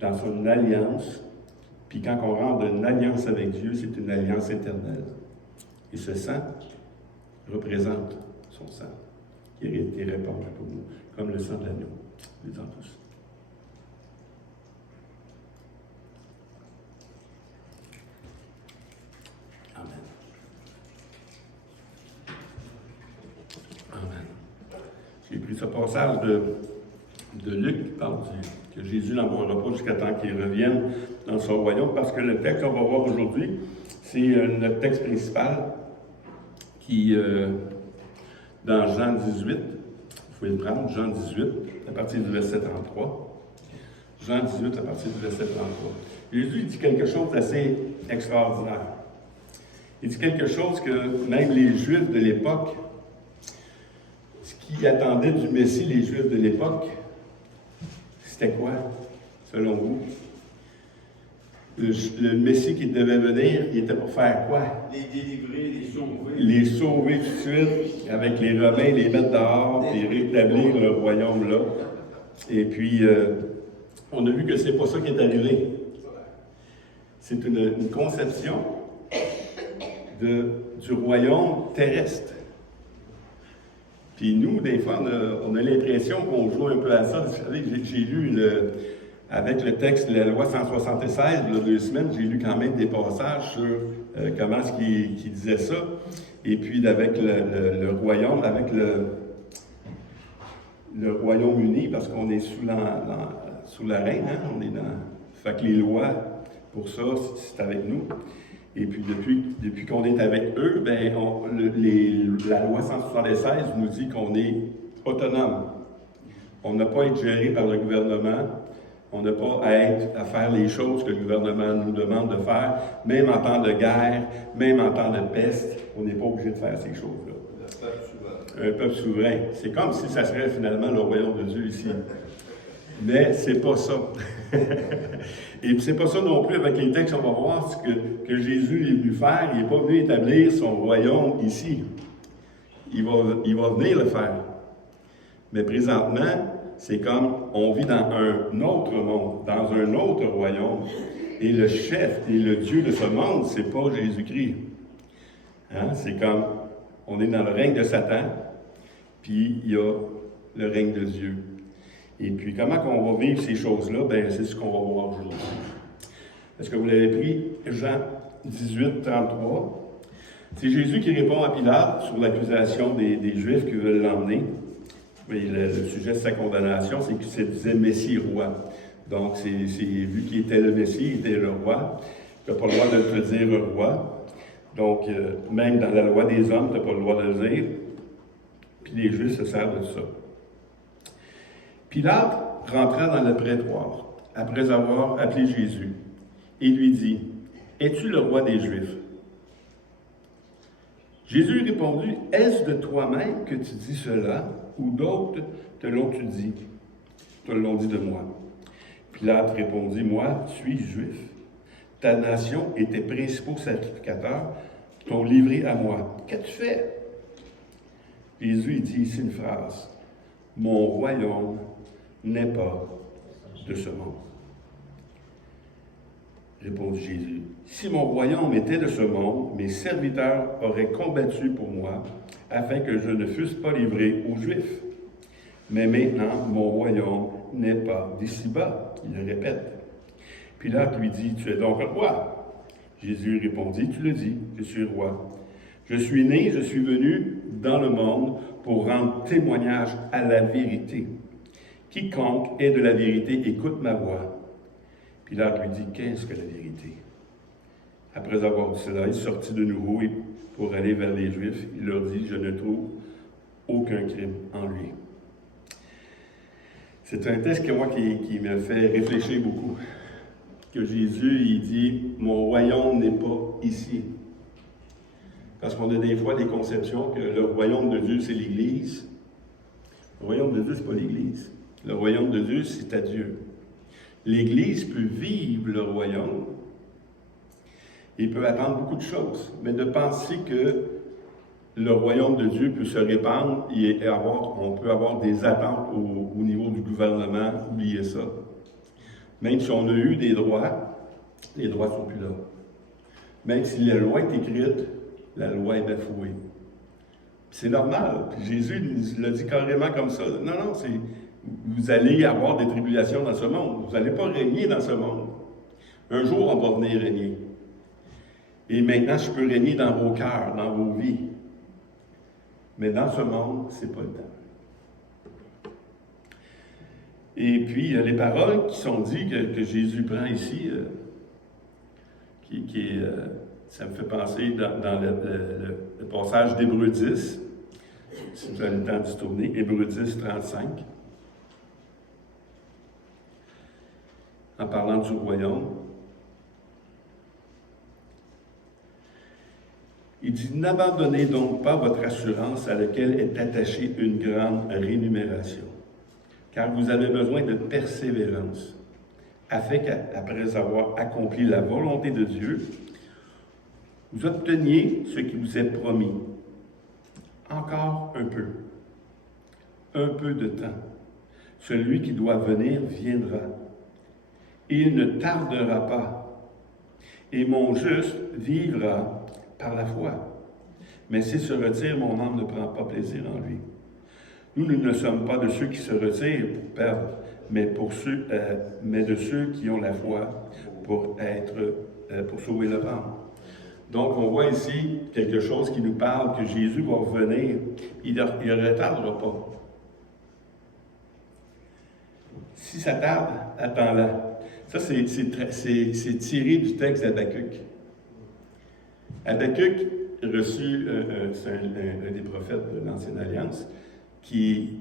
dans son alliance. Puis quand on rentre dans une alliance avec Dieu, c'est une alliance éternelle. Et ce sang représente son sang, qui a été répandu pour nous, comme le sang de l'agneau. Lisons tous. Amen. Amen. J'ai pris ce passage de Luc qui parle que Jésus n'envoiera pas jusqu'à temps qu'il revienne dans son royaume, parce que le texte qu'on va voir aujourd'hui, c'est notre texte principal qui, dans Jean 18, vous pouvez le prendre, Jean 18, à partir du verset 33. Jean 18, à partir du verset 33. Jésus dit quelque chose d'assez extraordinaire. Il dit quelque chose que même les Juifs de l'époque, ce qu'ils attendaient du Messie, les Juifs de l'époque, c'était quoi, selon vous? Le Messie qui devait venir, il était pour faire quoi? Les délivrer, les sauver. Les sauver tout de suite, avec les Romains, les mettre dehors, et rétablir le royaume là. Et puis, on a vu que c'est pas ça qui est arrivé. C'est une conception du royaume terrestre. Puis nous, des fois, on a l'impression qu'on joue un peu à ça. Vous savez, j'ai lu avec le texte de la loi 176, il y a 2 semaines, j'ai lu quand même des passages sur comment est-ce qu'il disait ça. Et puis avec le royaume, avec le Royaume-Uni, parce qu'on est sous la reine, hein? On est dans. Fait que les lois, pour ça, c'est avec nous. Et puis, depuis qu'on est avec eux, ben, la loi 176 nous dit qu'on est autonome. On n'a pas à être géré par le gouvernement. On n'a pas à faire les choses que le gouvernement nous demande de faire. Même en temps de guerre, même en temps de peste, on n'est pas obligé de faire ces choses-là. Un peuple souverain. C'est comme si ça serait finalement le royaume de Dieu ici. Mais c'est pas ça. Et c'est pas ça non plus avec les textes qu'on va voir, ce que Jésus est venu faire. Il n'est pas venu établir son royaume ici. Il va venir le faire. Mais présentement, c'est comme on vit dans un autre monde, dans un autre royaume. Et le chef et le Dieu de ce monde, c'est pas Jésus-Christ. Hein? C'est comme on est dans le règne de Satan, puis il y a le règne de Dieu. Et puis, comment on va vivre ces choses-là? Bien, c'est ce qu'on va voir aujourd'hui. Est-ce que vous l'avez pris? Jean 18, 33. C'est Jésus qui répond à Pilate sur l'accusation des Juifs qui veulent l'emmener. Le sujet de sa condamnation, c'est qu'il se disait Messie roi. Donc, c'est vu qu'il était le Messie, il était le roi. Tu n'as pas le droit de te dire roi. Donc, même dans la loi des hommes, tu n'as pas le droit de le dire. Puis les Juifs se servent de ça. Pilate rentra dans le prétoire, après avoir appelé Jésus, et lui dit, « Es-tu le roi des Juifs? » Jésus répondit, « Est-ce de toi-même que tu dis cela, ou d'autres te l'ont dit de moi? » Pilate répondit, « Moi, suis juif. Ta nation et tes principaux sacrificateurs t'ont livré à moi. Qu'as-tu fait? » Jésus dit ici une phrase, « Mon royaume n'est pas de ce monde. » Répondit Jésus, « Si mon royaume était de ce monde, mes serviteurs auraient combattu pour moi, afin que je ne fusse pas livré aux Juifs. Mais maintenant, mon royaume n'est pas d'ici-bas. » Il le répète. Pilate lui dit, « Tu es donc roi? » Jésus répondit, « Tu le dis, je suis roi. Je suis né, je suis venu dans le monde pour rendre témoignage à la vérité. Quiconque est de la vérité écoute ma voix. » Pilate lui dit, « Qu'est-ce que la vérité? » Après avoir dit cela, il sortit de nouveau pour aller vers les Juifs. Il leur dit, « Je ne trouve aucun crime en lui. » C'est un texte qui me fait réfléchir beaucoup. Que Jésus, il dit, « Mon royaume n'est pas ici. » Parce qu'on a des fois des conceptions que le royaume de Dieu, c'est l'Église. Le royaume de Dieu, ce n'est pas l'Église. Le royaume de Dieu, c'est à Dieu. L'Église peut vivre le royaume et peut attendre beaucoup de choses. Mais de penser que le royaume de Dieu peut se répandre et on peut avoir des attentes au niveau du gouvernement, oubliez ça. Même si on a eu des droits, les droits ne sont plus là. Même si la loi est écrite, la loi est bafouée. C'est normal. Puis Jésus nous l'a dit carrément comme ça. Non, non, vous allez avoir des tribulations dans ce monde. Vous n'allez pas régner dans ce monde. Un jour, on va venir régner. Et maintenant, je peux régner dans vos cœurs, dans vos vies. Mais dans ce monde, ce n'est pas le temps. Et puis, il y a les paroles qui sont dites que Jésus prend ici, ça me fait penser dans le passage d'Hébreux 10, si vous avez le temps d'y tourner, Hébreux 10, 35, en parlant du royaume. Il dit, n'abandonnez donc pas votre assurance à laquelle est attachée une grande rémunération, car vous avez besoin de persévérance, afin qu'après avoir accompli la volonté de Dieu, vous obteniez ce qui vous est promis. Encore un peu de temps. Celui qui doit venir viendra. Il ne tardera pas. Et mon juste vivra par la foi. Mais s'il se retire, mon âme ne prend pas plaisir en lui. Nous ne sommes pas de ceux qui se retirent pour perdre, mais de ceux qui ont la foi pour sauver leur âme. Donc, on voit ici quelque chose qui nous parle que Jésus va revenir. Il ne retardera pas. Si ça tarde, attends-la. Ça, c'est tiré du texte d'Habakkuk. Habakkuk c'est un des prophètes de l'Ancienne Alliance, il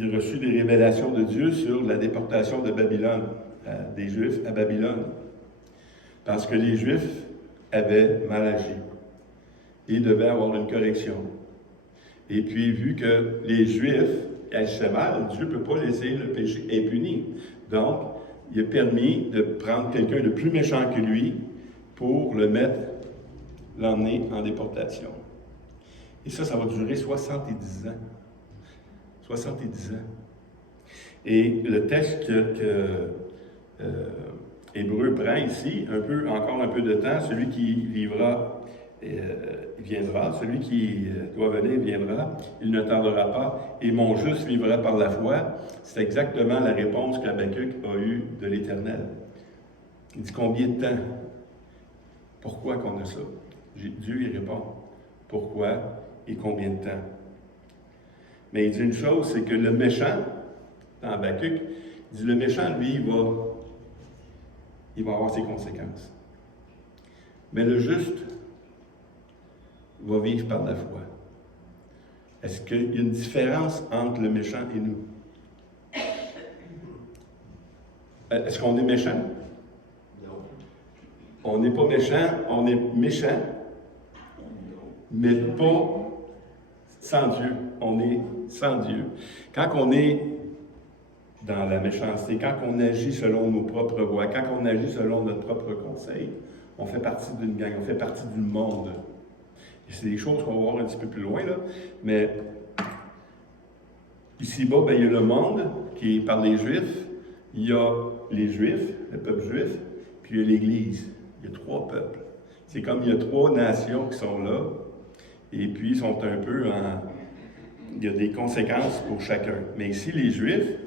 a reçu des révélations de Dieu sur la déportation de Babylone, des Juifs à Babylone. Parce que les Juifs avaient mal agi. Il devait avoir une correction. Et puis, vu que les Juifs agissaient mal, Dieu ne peut pas laisser le péché impuni. Donc, il a permis de prendre quelqu'un de plus méchant que lui pour l'emmener en déportation. Et ça va durer 70 ans. 70 ans. Et le texte que Hébreu prend ici, encore un peu de temps, celui qui vivra viendra, celui qui doit venir viendra, il ne tardera pas, et mon juste vivra par la foi. C'est exactement la réponse qu'Habakkuk a eue de l'Éternel. Il dit combien de temps? Pourquoi qu'on a ça? Dieu y répond. Pourquoi et combien de temps? Mais il dit une chose, c'est que le méchant, dans Habakkuk, il dit le méchant, lui, il va avoir ses conséquences. Mais le juste va vivre par la foi. Est-ce qu'il y a une différence entre le méchant et nous? Est-ce qu'on est méchant? Non. On n'est pas méchant, on est méchant, mais pas sans Dieu. On est sans Dieu. Quand on est dans la méchanceté, quand on agit selon nos propres voies, quand on agit selon notre propre conseil, on fait partie d'une gang, on fait partie du monde. Et c'est des choses qu'on va voir un petit peu plus loin, là. Mais ici-bas, il y a le monde qui est par les Juifs, il y a les Juifs, le peuple juif, puis il y a l'Église. Il y a 3 peuples. C'est comme il y a 3 nations qui sont là, et puis ils sont un peu il y a des conséquences pour chacun. Mais ici, les Juifs,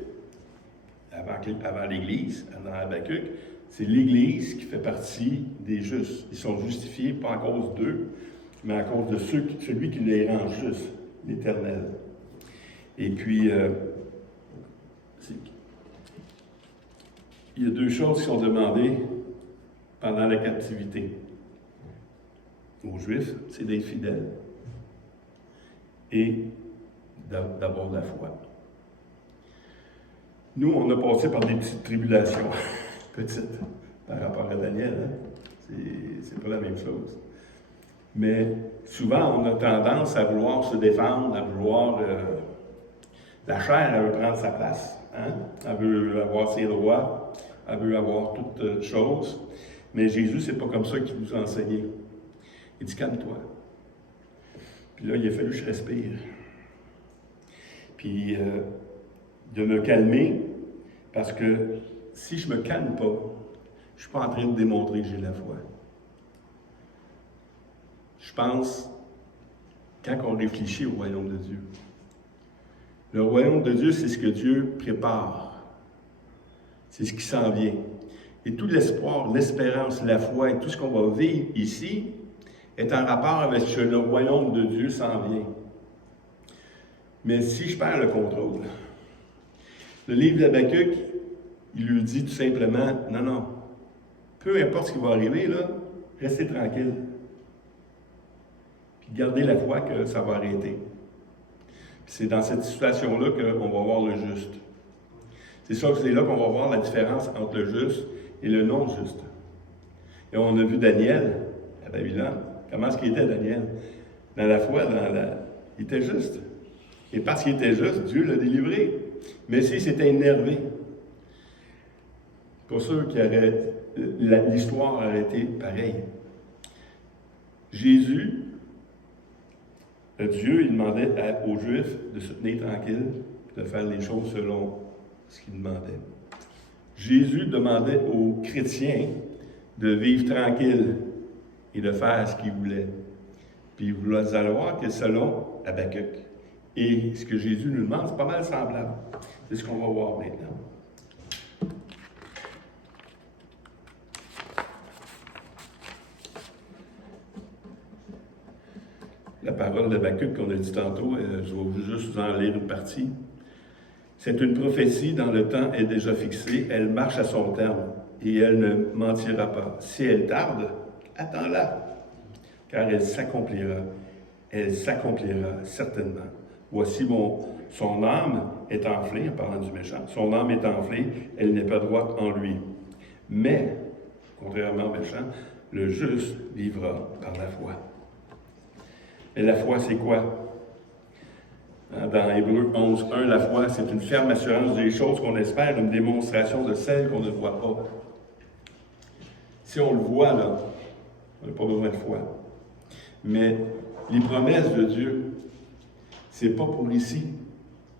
avant l'Église, dans Habakkuk, c'est l'Église qui fait partie des justes. Ils sont justifiés pas à cause d'eux, mais à cause de celui qui les rend justes, l'Éternel. Et puis, il y a 2 choses qui sont demandées pendant la captivité. Aux Juifs, c'est d'être fidèles et d'avoir de la foi. Nous, on a passé par des petites tribulations, petites, par rapport à Daniel. Hein? C'est pas la même chose. Mais souvent, on a tendance à vouloir se défendre, à vouloir... la chair, elle veut prendre sa place. Hein? Elle veut avoir ses droits, elle veut avoir toutes choses. Mais Jésus, c'est pas comme ça qu'il nous a enseigné. Il dit, calme-toi. Puis là, il a fallu que je respire. Puis, de me calmer, parce que si je ne me calme pas, je ne suis pas en train de démontrer que j'ai la foi. Je pense, quand on réfléchit au royaume de Dieu, le royaume de Dieu, c'est ce que Dieu prépare. C'est ce qui s'en vient. Et tout l'espoir, l'espérance, la foi et tout ce qu'on va vivre ici est en rapport avec ce que le royaume de Dieu s'en vient. Mais si je perds le contrôle, le livre d'Habakkuk, il lui dit tout simplement, non, non, peu importe ce qui va arriver, là, restez tranquille. Puis gardez la foi que ça va arrêter. Puis c'est dans cette situation-là qu'on va voir le juste. C'est là qu'on va voir la différence entre le juste et le non-juste. Et on a vu Daniel à Babylone. Comment est-ce qu'il était, Daniel? Dans la foi, il était juste. Et parce qu'il était juste, Dieu l'a délivré. Mais s'il s'était énervé, pas sûr l'histoire aurait été pareille. Jésus, Dieu, il demandait aux Juifs de se tenir tranquilles, de faire les choses selon ce qu'il demandait. Jésus demandait aux chrétiens de vivre tranquille et de faire ce qu'ils voulaient. Puis vous allez voir que selon Habakkuk. Et ce que Jésus nous demande, c'est pas mal semblable. C'est ce qu'on va voir maintenant. La parole d'Habakkuk qu'on a dit tantôt, je vais juste vous en lire une partie. C'est une prophétie dont le temps est déjà fixé, elle marche à son terme et elle ne mentira pas. Si elle tarde, attends-la, car elle s'accomplira certainement. Voici son âme est enflée, en parlant du méchant, son âme est enflée, elle n'est pas droite en lui. Mais, contrairement au méchant, le juste vivra par la foi. Et la foi, c'est quoi? Dans Hébreux 11.1, la foi, c'est une ferme assurance des choses qu'on espère, une démonstration de celles qu'on ne voit pas. Si on le voit, là, on n'a pas besoin de foi. Mais les promesses de Dieu, c'est pas pour ici,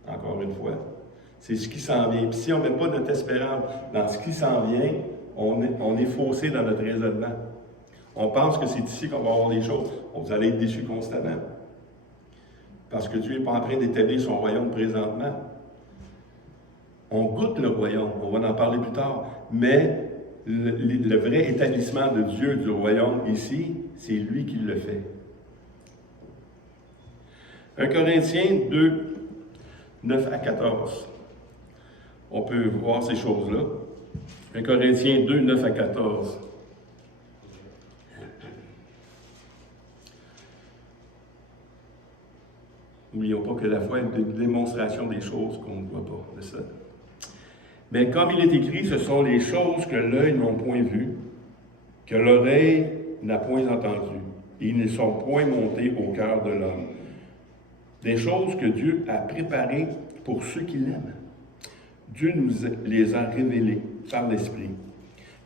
encore une fois. C'est ce qui s'en vient. Puis si on ne met pas notre espérance dans ce qui s'en vient, on est faussé dans notre raisonnement. On pense que c'est ici qu'on va avoir les choses. Vous allez être déçus constamment. Parce que Dieu n'est pas en train d'établir son royaume présentement. On goûte le royaume, on va en parler plus tard. Mais le vrai établissement de Dieu du royaume ici, c'est lui qui le fait. 1 Corinthiens 2, 9 à 14. On peut voir ces choses-là. 1 Corinthiens 2, 9 à 14. N'oublions pas que la foi est une démonstration des choses qu'on ne voit pas. C'est ça. Mais comme il est écrit, ce sont les choses que l'œil n'a point vues, que l'oreille n'a point entendues, et ils ne sont point montés au cœur de l'homme. Des choses que Dieu a préparées pour ceux qui l'aiment. Dieu nous les a révélées par l'Esprit.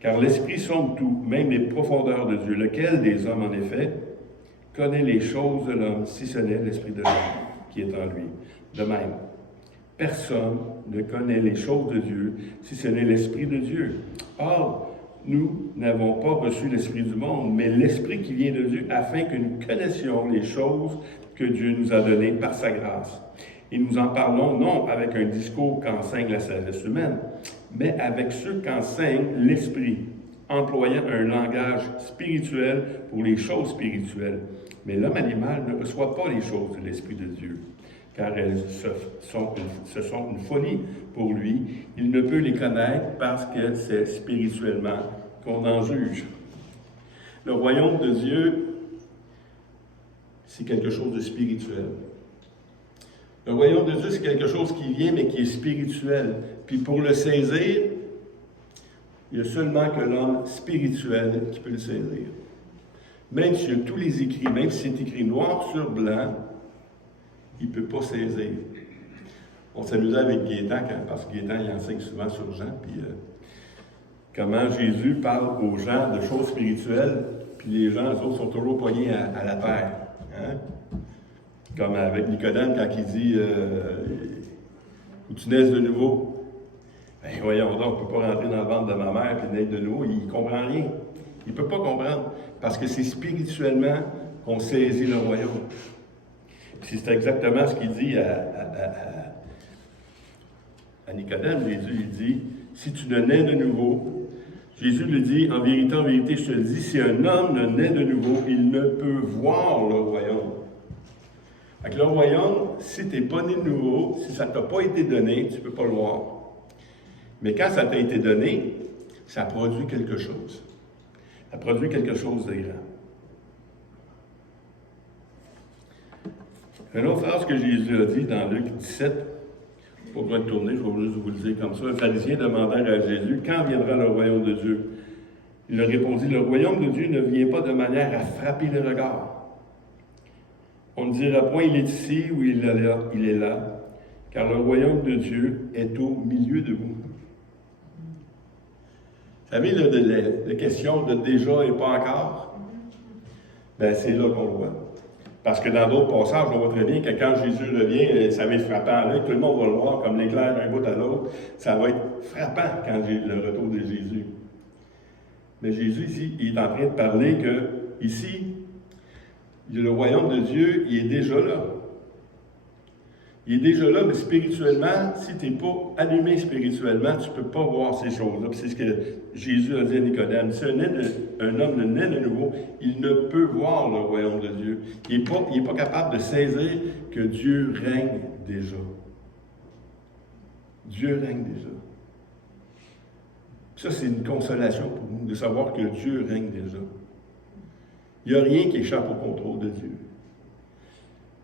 Car l'Esprit sonde tout, même les profondeurs de Dieu. Lequel des hommes, en effet, connaît les choses de l'homme, si ce n'est l'Esprit de l'homme qui est en lui. De même, personne ne connaît les choses de Dieu, si ce n'est l'Esprit de Dieu. Or, nous n'avons pas reçu l'Esprit du monde, mais l'Esprit qui vient de Dieu, afin que nous connaissions les choses que Dieu nous a données par sa grâce. Et nous en parlons non avec un discours qu'enseigne la sagesse humaine, mais avec ceux qu'enseigne l'Esprit, employant un langage spirituel pour les choses spirituelles. Mais l'homme animal ne reçoit pas les choses de l'Esprit de Dieu, car ce sont une folie pour lui. Il ne peut les connaître parce que c'est spirituellement qu'on en juge. Le royaume de Dieu, c'est quelque chose de spirituel. Le royaume de Dieu, c'est quelque chose qui vient, mais qui est spirituel. Puis pour le saisir, il y a seulement que l'homme spirituel qui peut le saisir. Même s'il y a tous les écrits, même si c'est écrit noir sur blanc, il ne peut pas saisir. On s'amusait avec Gaétan, parce que Gaétan, il enseigne souvent sur Jean, puis comment Jésus parle aux gens de choses spirituelles, puis les gens, eux autres, sont toujours poignés à la terre. Hein? Comme avec Nicodème, quand il dit « Faut que tu naisses de nouveau ». Ben voyons donc, on ne peut pas rentrer dans le ventre de ma mère et naître de nouveau. Il ne comprend rien. Il ne peut pas comprendre. Parce que c'est spirituellement qu'on saisit le royaume. C'est exactement ce qu'il dit à Nicodème. Jésus, il dit, si tu ne nais de nouveau, Jésus lui dit, en vérité, je te le dis, si un homme ne naît de nouveau, il ne peut voir le royaume. Avec le royaume, si tu n'es pas né de nouveau, si ça ne t'a pas été donné, tu ne peux pas le voir. Mais quand ça t'a été donné, ça produit quelque chose. Ça produit quelque chose de grand. Une autre phrase que Jésus a dit dans Luc 17, pas besoin de tourner, je vais juste vous le dire comme ça. Un pharisien demanda à Jésus, quand viendra le royaume de Dieu? Il leur répondit, le royaume de Dieu ne vient pas de manière à frapper le regard. On ne dira point, il est ici ou il est là, car le royaume de Dieu est au milieu de vous. Vous savez, la question de déjà et pas encore, ben c'est là qu'on le voit. Parce que dans d'autres passages, on voit très bien que quand Jésus revient, ça va être frappant à l'œil, tout le monde va le voir comme l'éclair d'un bout à l'autre. Ça va être frappant quand j'ai le retour de Jésus. Mais Jésus, ici, il est en train de parler que, ici, le royaume de Dieu, il est déjà là. Il est déjà là, mais spirituellement, si tu n'es pas allumé spirituellement, tu ne peux pas voir ces choses-là. C'est ce que Jésus a dit à Nicodème. Si un homme ne naît de nouveau, il ne peut voir le royaume de Dieu. Il n'est pas capable de saisir que Dieu règne déjà. Dieu règne déjà. Ça, c'est une consolation pour nous, de savoir que Dieu règne déjà. Il n'y a rien qui échappe au contrôle de Dieu.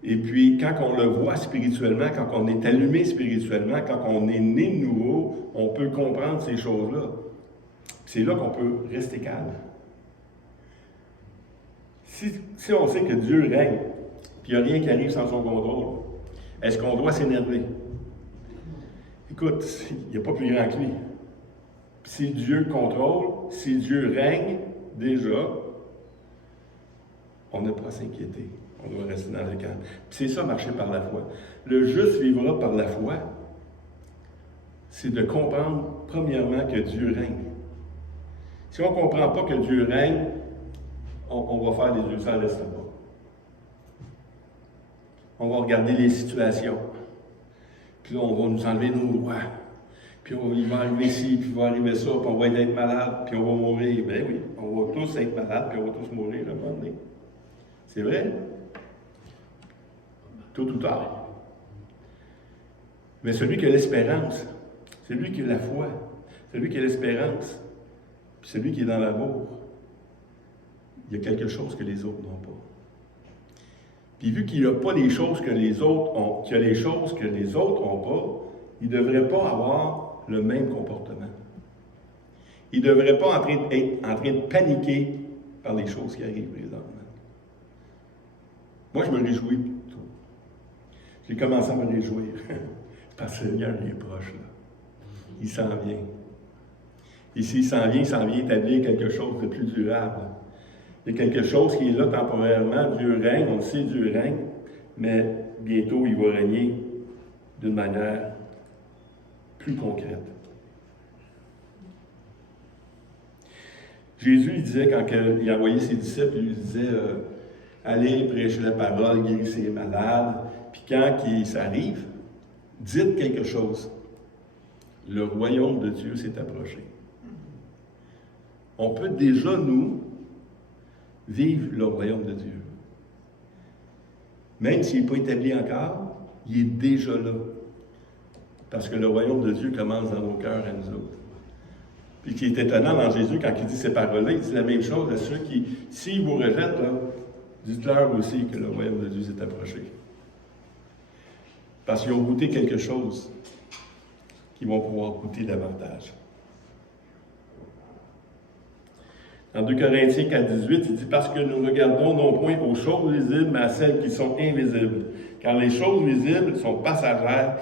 Et puis, quand on le voit spirituellement, quand on est allumé spirituellement, quand on est né de nouveau, on peut comprendre ces choses-là. C'est là qu'on peut rester calme. Si on sait que Dieu règne, puis il n'y a rien qui arrive sans son contrôle, est-ce qu'on doit s'énerver? Écoute, il n'y a pas plus grand que lui. Si Dieu contrôle, si Dieu règne, déjà, on n'a pas à s'inquiéter. On doit rester dans le calme. Puis c'est ça, marcher par la foi. Le juste vivra par la foi. C'est de comprendre, premièrement, que Dieu règne. Si on ne comprend pas que Dieu règne, on va faire les yeux sans l'estomac. On va regarder les situations. Puis là, on va nous enlever nos droits. Puis il va arriver ci, puis il va arriver ça, puis on va être malade, puis on va mourir. Ben oui, on va tous être malades, puis on va tous mourir à un moment donné. C'est vrai? Tôt ou tard. Mais celui qui a l'espérance, celui qui a la foi, celui qui a l'espérance, puis celui qui est dans l'amour, il y a quelque chose que les autres n'ont pas. Puis vu qu'il n'a pas les choses que les autres ont, qu'il y a les choses que les autres n'ont pas, il ne devrait pas avoir le même comportement. Il ne devrait pas être en train de paniquer par les choses qui arrivent présentement. Moi, je me réjouis. J'ai commencé à me réjouir. Parce que le Seigneur est proche, là. Il s'en vient. Et s'il s'en vient établir quelque chose de plus durable. Il y a quelque chose qui est là temporairement. Dieu règne, on le sait, Dieu règne, mais bientôt, il va régner d'une manière plus concrète. Jésus, il disait, quand il envoyait ses disciples, il lui disait allez, prêchez la parole, guérissez les malades. Puis quand ça arrive, dites quelque chose. Le royaume de Dieu s'est approché. On peut déjà, nous, vivre le royaume de Dieu. Même s'il n'est pas établi encore, il est déjà là. Parce que le royaume de Dieu commence dans nos cœurs à nous autres. Puis ce qui est étonnant dans Jésus, quand il dit ces paroles-là, il dit la même chose à ceux qui, s'ils vous rejettent, là, dites-leur aussi que le royaume de Dieu s'est approché. Parce qu'ils ont goûté quelque chose qu'ils vont pouvoir goûter davantage. Dans 2 Corinthiens 4,18, il dit « Parce que nous regardons non point aux choses visibles, mais à celles qui sont invisibles. Car les choses visibles sont passagères,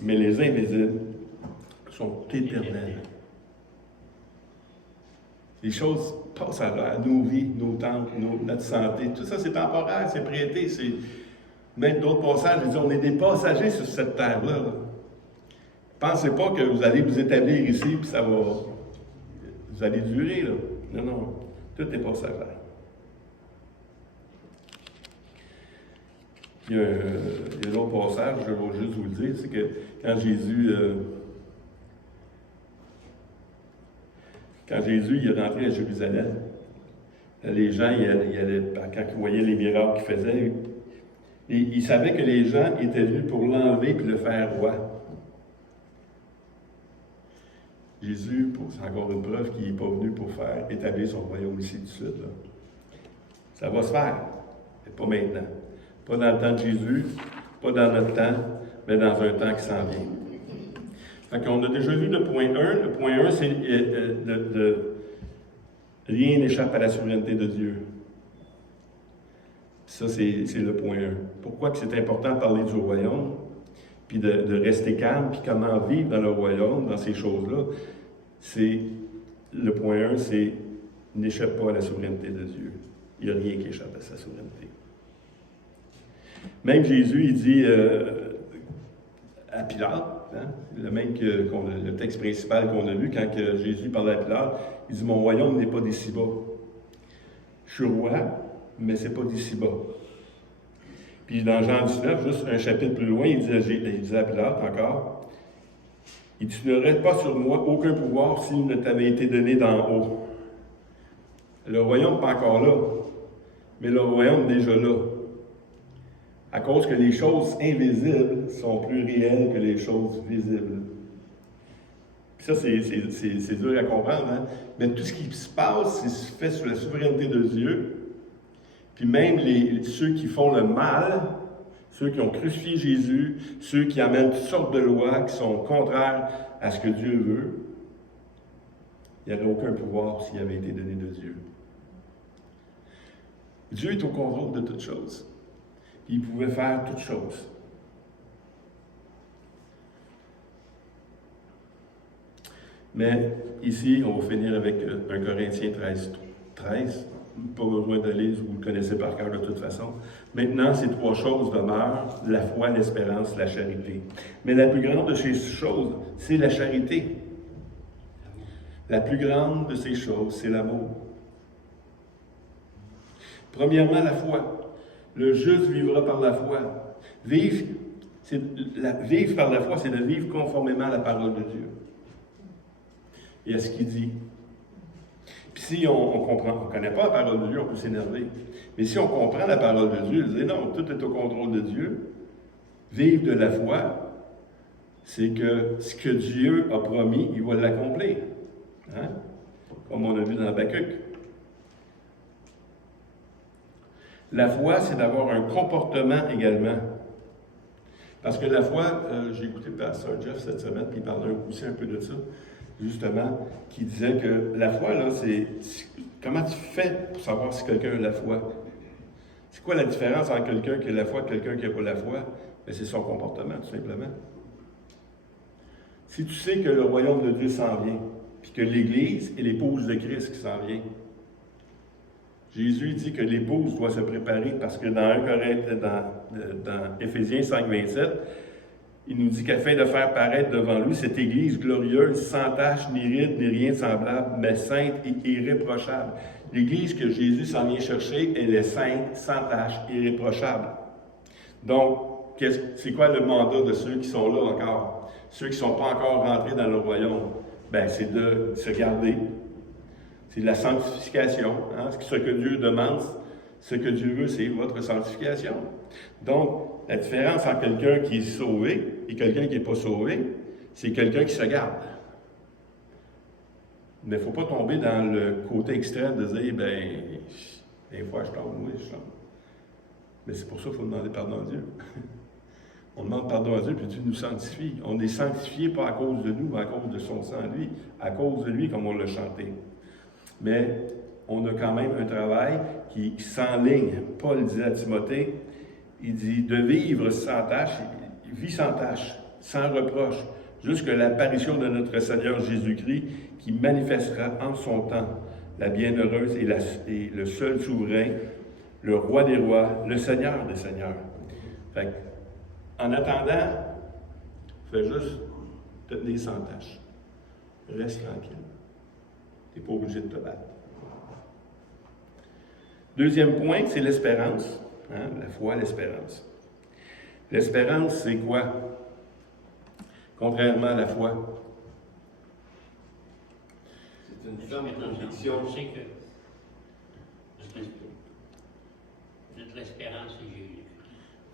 mais les invisibles sont éternelles. » Les choses passagères, nos vies, nos temples, notre santé, tout ça c'est temporaire, c'est prêté, c'est... Même d'autres passages, ils disent, on est des passagers sur cette terre-là. Pensez pas que vous allez vous établir ici, puis ça va. Vous allez durer, là. Non, non. Tout est passager. Il y a un autre passage, je vais juste vous le dire, c'est que quand Jésus il est rentré à Jérusalem, les gens, quand ils voyaient les miracles qu'il faisait, ils savaient que les gens étaient venus pour l'enlever et le faire roi. Jésus, c'est encore une preuve qu'il n'est pas venu pour faire établir son royaume ici du sud. Là. Ça va se faire, mais pas maintenant. Pas dans le temps de Jésus, pas dans notre temps, mais dans un temps qui s'en vient. Fait qu'on a déjà vu le point 1. Le point 1, c'est rien n'échappe à la souveraineté de Dieu. Ça, c'est le point 1. Pourquoi que c'est important de parler du royaume, puis de rester calme, puis comment vivre dans le royaume, dans ces choses-là, c'est le point 1, c'est n'échappe pas à la souveraineté de Dieu. Il n'y a rien qui échappe à sa souveraineté. Même Jésus, il dit à Pilate, hein, le texte principal qu'on a lu, quand Jésus parlait à Pilate, il dit « Mon royaume n'est pas d'ici-bas. Je suis roi, mais ce n'est pas d'ici-bas. » Puis dans Jean 19, juste un chapitre plus loin, il disait à Pilate encore, il dit « Tu n'aurais pas sur moi aucun pouvoir s'il ne t'avait été donné d'en haut. » Le royaume n'est pas encore là, mais le royaume est déjà là. À cause que les choses invisibles sont plus réelles que les choses visibles. Puis ça, c'est dur à comprendre, hein? Mais tout ce qui se passe, c'est se fait sous la souveraineté de Dieu. Puis même ceux qui font le mal, ceux qui ont crucifié Jésus, ceux qui amènent toutes sortes de lois qui sont contraires à ce que Dieu veut, il n'y aurait aucun pouvoir s'il avait été donné de Dieu. Dieu est au contrôle de toutes choses. Il pouvait faire toutes choses. Mais ici, on va finir avec 1 Corinthiens 13. Pas besoin d'aller, vous le connaissez par cœur de toute façon. Maintenant, ces trois choses demeurent, la foi, l'espérance, la charité. Mais la plus grande de ces choses, c'est la charité. La plus grande de ces choses, c'est l'amour. Premièrement, la foi. Le juste vivra par la foi. Vivre par la foi, c'est de vivre conformément à la parole de Dieu. Et à ce qu'il dit. Puis si on ne connaît pas la parole de Dieu, on peut s'énerver. Mais si on comprend la parole de Dieu, dire non, tout est au contrôle de Dieu. Vivre de la foi, c'est que ce que Dieu a promis, il va l'accomplir. Hein? Comme on a vu dans Habakkuk. La foi, c'est d'avoir un comportement également. Parce que la foi, j'ai écouté le pasteur Jeff cette semaine, puis il parlait aussi un peu de ça, justement, qui disait que la foi, là, c'est comment tu fais pour savoir si quelqu'un a la foi? C'est quoi la différence entre quelqu'un qui a la foi et quelqu'un qui n'a pas la foi? Bien, c'est son comportement, tout simplement. Si tu sais que le royaume de Dieu s'en vient, puis que l'Église est l'épouse de Christ qui s'en vient, Jésus dit que l'épouse doit se préparer parce que dans Éphésiens 5, 27, il nous dit qu'afin de faire paraître devant lui cette Église glorieuse, sans tache, ni ride, ni rien de semblable, mais sainte et irréprochable. L'Église que Jésus s'en vient chercher, elle est sainte, sans tache, irréprochable. Donc, c'est quoi le mandat de ceux qui sont là encore? Ceux qui ne sont pas encore rentrés dans le royaume? Bien, c'est de se garder. C'est de la sanctification. Hein? Ce que Dieu demande, ce que Dieu veut, c'est votre sanctification. Donc, la différence entre quelqu'un qui est sauvé et quelqu'un qui n'est pas sauvé, c'est quelqu'un qui se garde. Mais il ne faut pas tomber dans le côté extrême de dire, bien, des fois je tombe, oui, je tombe. Mais c'est pour ça qu'il faut demander pardon à Dieu. On demande pardon à Dieu, puis Dieu nous sanctifie. On est sanctifié pas à cause de nous, mais à cause de son sang, lui. À cause de lui, comme on l'a chanté. Mais on a quand même un travail qui s'enligne. Paul dit à Timothée, il dit de vivre sans tâche, vie sans tâche, sans reproche, jusqu'à l'apparition de notre Seigneur Jésus-Christ, qui manifestera en son temps la bienheureuse et le seul souverain, le roi des rois, le Seigneur des seigneurs. Fait en attendant, fais juste te tenir sans tâche. Reste tranquille. Tu n'es pas obligé de te battre. Deuxième point, c'est l'espérance. Hein? La foi, l'espérance. L'espérance, c'est quoi? Contrairement à la foi. C'est une ferme conviction. On sait que notre espérance, c'est Jésus.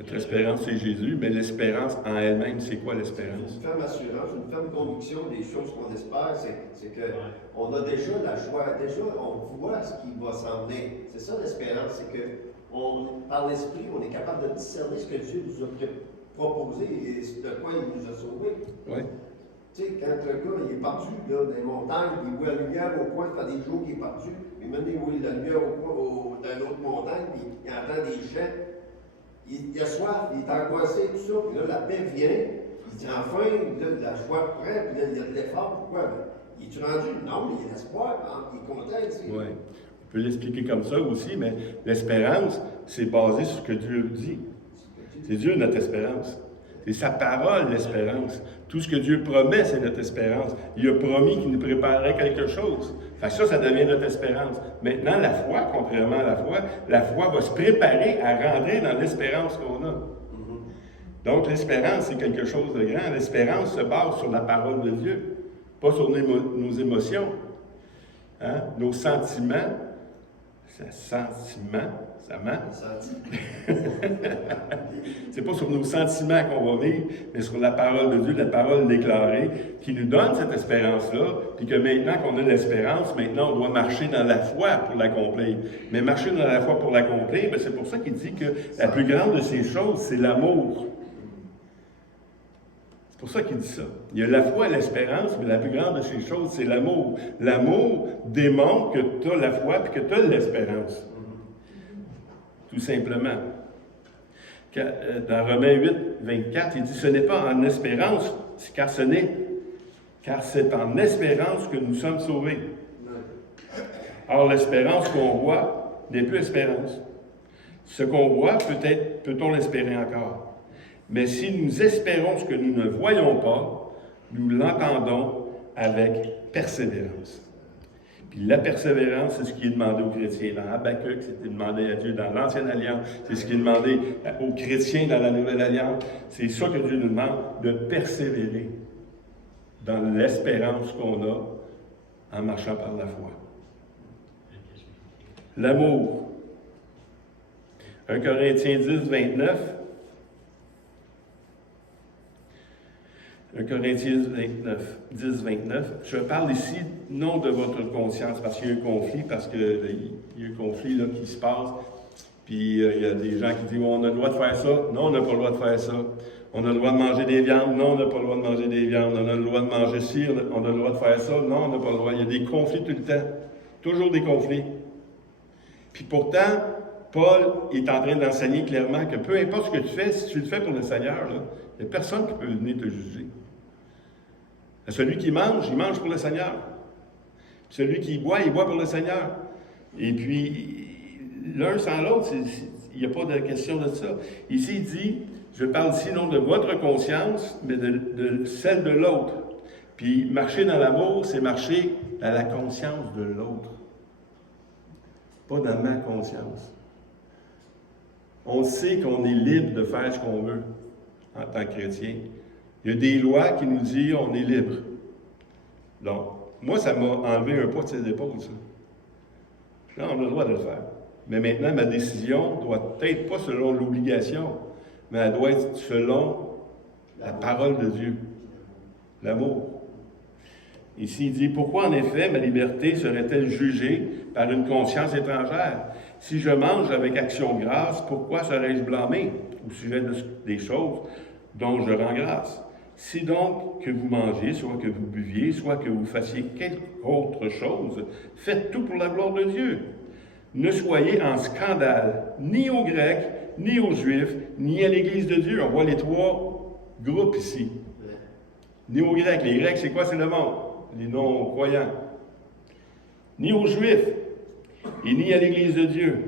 Notre espérance, c'est Jésus, mais l'espérance en elle-même, c'est quoi C'est l'espérance? une ferme assurance, une ferme conviction des choses qu'on espère. C'est qu'on a déjà la joie, déjà on voit ce qui va s'en venir. C'est ça l'espérance, c'est que par l'Esprit, on est capable de discerner ce que Dieu nous a proposé et de quoi il nous a sauvés. Oui. Tu sais, quand le gars il est perdu là, dans les montagnes, il voit la lumière au coin, ça fait des jours qu'il est perdu, mais maintenant il voit la lumière au coin dans une autre montagne, puis il entend des chants. Il a soif, il est angoissé, tout ça, puis là la paix vient, il dit enfin, là, la joie prête, puis là il y a de l'effort, pourquoi? Ben, il est rendu? Non, mais il y a l'espoir, hein, il est content ici. Oui. On peut l'expliquer comme ça aussi, mais l'espérance, c'est basé sur ce que Dieu dit. C'est Dieu notre espérance. C'est sa parole, l'espérance. Tout ce que Dieu promet, c'est notre espérance. Il a promis qu'il nous préparerait quelque chose. Fait que ça devient notre espérance. Maintenant, la foi, contrairement à la foi va se préparer à rentrer dans l'espérance qu'on a. Donc, l'espérance, c'est quelque chose de grand. L'espérance se base sur la parole de Dieu, pas sur nos émotions, hein? Nos sentiments. Ça ment. C'est pas sur nos sentiments qu'on va vivre, mais sur la parole de Dieu, la parole déclarée, qui nous donne cette espérance-là, puis que maintenant qu'on a l'espérance, maintenant on doit marcher dans la foi pour l'accomplir. Mais marcher dans la foi pour l'accomplir, bien, c'est pour ça qu'il dit que la plus grande de ces choses, c'est l'amour. C'est pour ça qu'il dit ça. Il y a la foi et l'espérance, mais la plus grande de ces choses, c'est l'amour. L'amour démontre que tu as la foi et que tu as l'espérance. Tout simplement. Dans Romains 8, 24, il dit « Ce n'est pas en espérance, car c'est en espérance que nous sommes sauvés. Or, l'espérance qu'on voit n'est plus espérance. Ce qu'on voit, peut-on l'espérer encore. Mais si nous espérons ce que nous ne voyons pas, nous l'entendons avec persévérance. » Puis la persévérance, c'est ce qui est demandé aux chrétiens dans Habakkuk, c'était demandé à Dieu dans l'Ancienne Alliance, c'est ce qui est demandé aux chrétiens dans la Nouvelle Alliance. C'est ça que Dieu nous demande, de persévérer dans l'espérance qu'on a en marchant par la foi. L'amour. 1 Corinthiens 10, 29. 1 Corinthiens 10, 29. Je parle ici non de votre conscience, parce qu'il y a un conflit, il y a un conflit là, qui se passe, puis il y a des gens qui disent on a le droit de faire ça, non, on n'a pas le droit de faire ça. On a le droit de manger des viandes, non, on n'a pas le droit de manger des viandes. On a le droit de manger ci, on a le droit de faire ça, non, on n'a pas le droit. Il y a des conflits tout le temps. Toujours des conflits. Puis pourtant, Paul est en train d'enseigner clairement que peu importe ce que tu fais, si tu le fais pour le Seigneur, il n'y a personne qui peut venir te juger. Celui qui mange, il mange pour le Seigneur. Celui qui boit, il boit pour le Seigneur. Et puis, l'un sans l'autre, il n'y a pas de question de ça. Ici, il dit, je parle ici non de votre conscience, mais de celle de l'autre. Puis, marcher dans l'amour, c'est marcher dans la conscience de l'autre. Pas dans ma conscience. On sait qu'on est libre de faire ce qu'on veut en tant que chrétien. Il y a des lois qui nous disent qu'on est libre. Donc, moi, ça m'a enlevé un poids de ses épaules, ça. Là, on a le droit de le faire. Mais maintenant, ma décision doit être pas selon l'obligation, mais elle doit être selon la parole de Dieu. L'amour. Ici, il dit, pourquoi en effet ma liberté serait-elle jugée par une conscience étrangère? Si je mange avec action grasse, pourquoi serais-je blâmé au sujet des choses dont je rends grâce? Si donc que vous mangez, soit que vous buviez, soit que vous fassiez quelque autre chose, faites tout pour la gloire de Dieu. Ne soyez en scandale, ni aux Grecs, ni aux Juifs, ni à l'Église de Dieu. On voit les trois groupes ici. Ni aux Grecs. Les Grecs, c'est quoi? C'est le monde. Les non-croyants. Ni aux Juifs, et ni à l'Église de Dieu.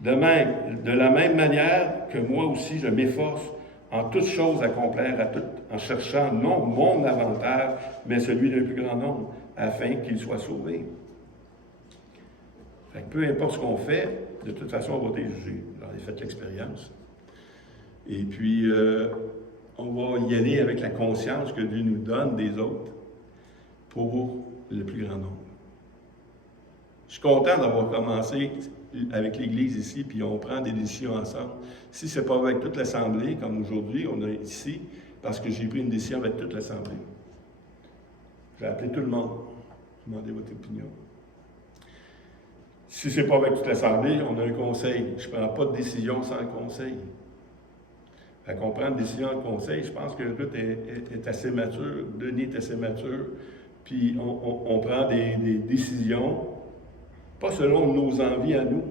De la même manière que moi aussi, je m'efforce en toutes choses à complaire à toutes, en cherchant non mon avantage, mais celui d'un plus grand nombre, afin qu'il soit sauvé. Fait que peu importe ce qu'on fait, de toute façon, on va être jugé. J'en ai fait l'expérience. Et puis, on va y aller avec la conscience que Dieu nous donne des autres pour le plus grand nombre. Je suis content d'avoir commencé avec l'Église ici, puis on prend des décisions ensemble. Si ce n'est pas avec toute l'Assemblée, comme aujourd'hui, on est ici, parce que j'ai pris une décision avec toute l'Assemblée. J'ai appelé tout le monde, demandé votre opinion. Si ce n'est pas avec toute l'Assemblée, on a un conseil. Je ne prends pas de décision sans le conseil. Fait qu'on prend une décision en conseil, je pense que Ruth est assez mature, Denis est assez mature, puis on prend des décisions, pas selon nos envies à nous,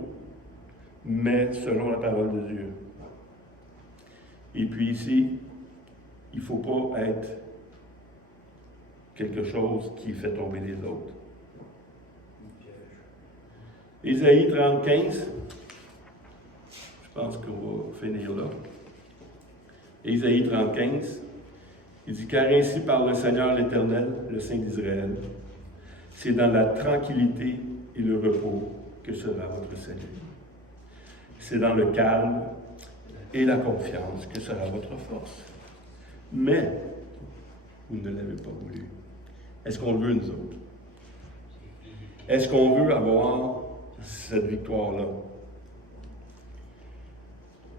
mais selon la parole de Dieu. Et puis ici, il ne faut pas être quelque chose qui fait tomber les autres. Ésaïe 35, je pense qu'on va finir là. Ésaïe 35, il dit « Car ainsi parle le Seigneur l'Éternel, le Saint d'Israël. C'est dans la tranquillité et le repos que sera votre salut. C'est dans le calme et la confiance que sera votre force. Mais vous ne l'avez pas voulu. » Est-ce qu'on le veut, nous autres? Est-ce qu'on veut avoir cette victoire-là?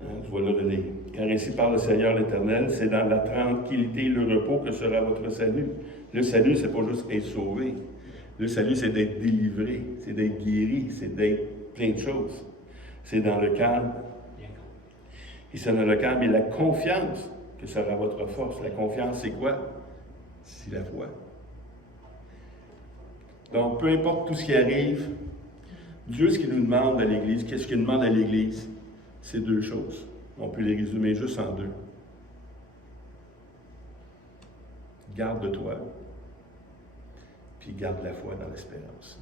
Je vais le relire. Car ainsi parle le Seigneur l'Éternel, c'est dans la tranquillité et le repos que sera votre salut. Le salut, c'est pas juste être sauvé. Le salut, c'est d'être délivré, c'est d'être guéri, c'est d'être plein de choses. C'est dans le calme. Et c'est dans le calme et la confiance que sera votre force. La confiance, c'est quoi? C'est la foi. Donc, peu importe tout ce qui arrive, Dieu, ce qu'il nous demande à l'Église, qu'est-ce qu'il demande à l'Église? C'est deux choses. On peut les résumer juste en deux. Garde-toi, puis garde la foi dans l'espérance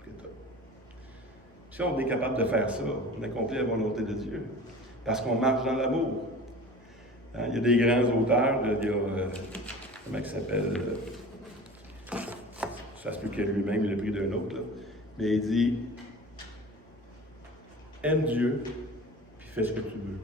que tu as. Si on est capable de faire ça, on accomplit la volonté de Dieu, parce qu'on marche dans l'amour. Hein, il y a des grands auteurs, il y a, comment il s'appelle, ça se peut qu'il lui-même il a pris d'un autre, là, mais il dit, aime Dieu, puis fais ce que tu veux.